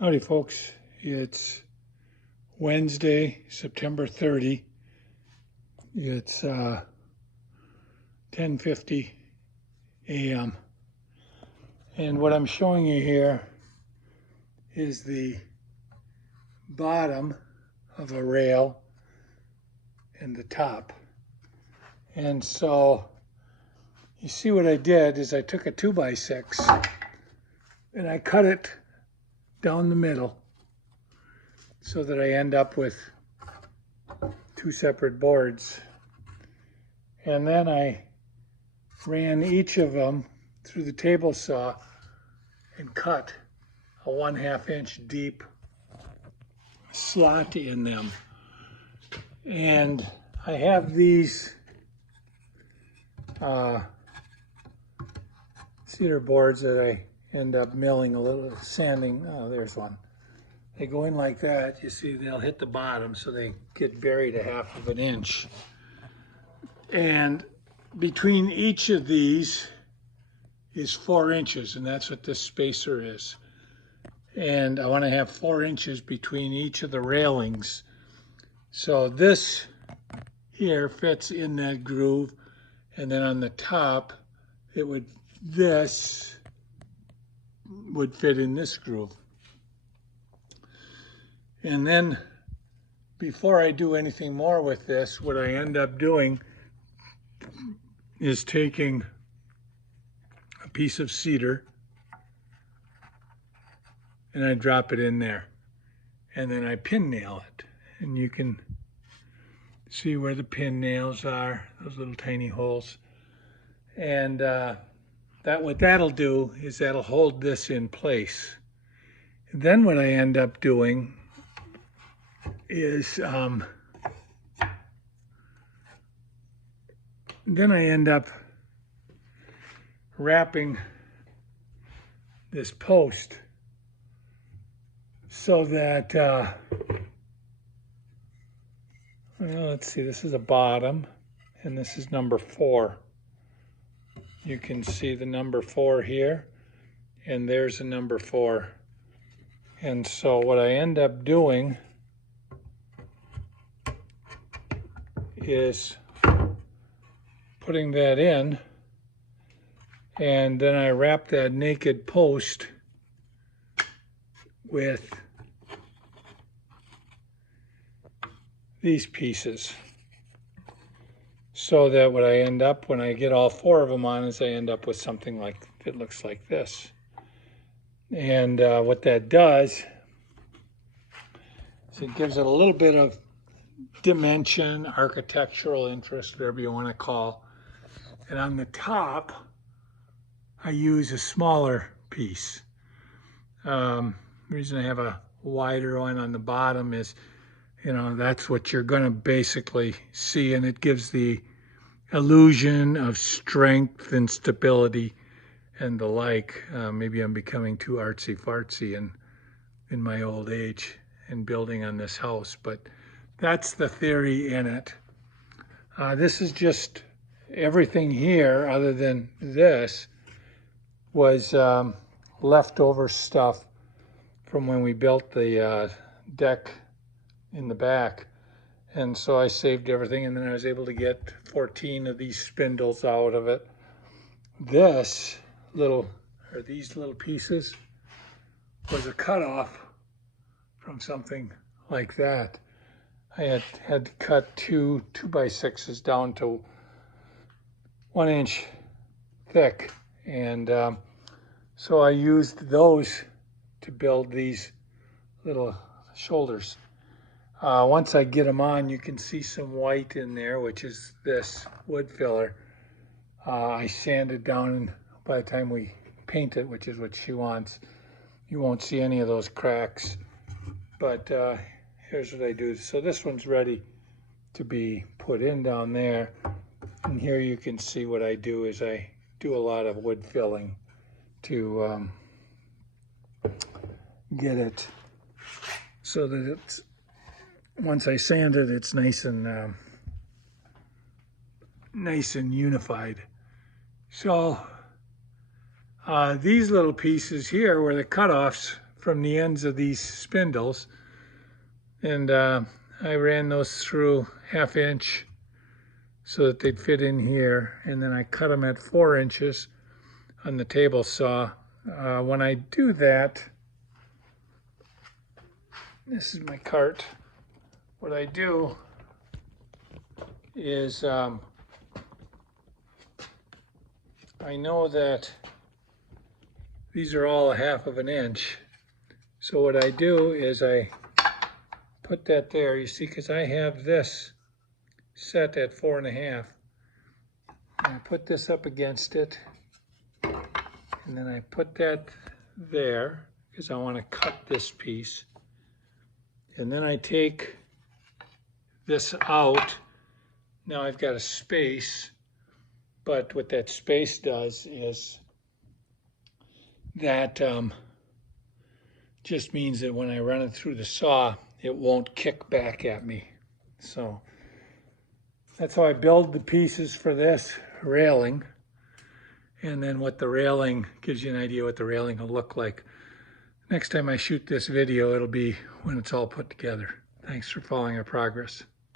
Howdy folks, it's Wednesday, September 30. It's 10:50 a.m. And what I'm showing you here is the bottom of a rail and the top. And so you see what I did is I took a 2x6 and I cut it down the middle so that I end up with two separate boards. And then I ran each of them through the table saw and cut a 1/2 inch deep slot in them. And I have these cedar boards that I end up milling a little, sanding. Oh, there's one. They go in like that. You see, they'll hit the bottom, so they get buried a 1/2 inch. And between each of these is 4 inches, and that's what this spacer is. And I want to have 4 inches between each of the railings. So this here fits in that groove, and then on the top, this would fit in this groove. And then before I do anything more with this, what I end up doing is taking a piece of cedar and I drop it in there, and then I pin nail it. And you can see where the pin nails are, those little tiny holes. And what that'll do is that'll hold this in place. And then what I end up doing is then I end up wrapping this post so that well, let's see, this is a bottom and this is number 4. You can see the number 4 here, and there's a number 4. And so what I end up doing is putting that in, and then I wrap that naked post with these pieces, so that what I end up, when I get all 4 of them on, is I end up with something like that looks like this. And what that does is it gives it a little bit of dimension, architectural interest, whatever you want to call. And on the top, I use a smaller piece. The reason I have a wider one on the bottom is, you know, that's what you're going to basically see, and it gives the illusion of strength and stability and the like. Maybe I'm becoming too artsy-fartsy in my old age and building on this house, but that's the theory in it. This is just everything here, other than this, was leftover stuff from when we built the deck in the back. And so I saved everything, and then I was able to get 14 of these spindles out of it. These little pieces was a cutoff from something like that. I had to cut two 2x6s down to 1 inch thick, and so I used those to build these little shoulders. Once I get them on, you can see some white in there, which is this wood filler. I sanded down, and by the time we paint it, which is what she wants, you won't see any of those cracks. But here's what I do. So this one's ready to be put in down there. And here you can see what I do is I do a lot of wood filling to get it so that it's, once I sand it, it's nice and unified. So these little pieces here were the cutoffs from the ends of these spindles, and I ran those through 1/2 inch so that they'd fit in here, and then I cut them at 4 inches on the table saw. When I do that, this is my cart. What I do is I know that these are all 1/2 inch. So what I do is I put that there, you see, because I have this set at 4 1/2. And I put this up against it, and then I put that there because I want to cut this piece. And then I take this out. Now I've got a space, but what that space does is that just means that when I run it through the saw, it won't kick back at me. So that's how I build the pieces for this railing. And then what the railing gives you an idea what the railing will look like. Next time I shoot this video, it'll be when it's all put together. Thanks for following our progress.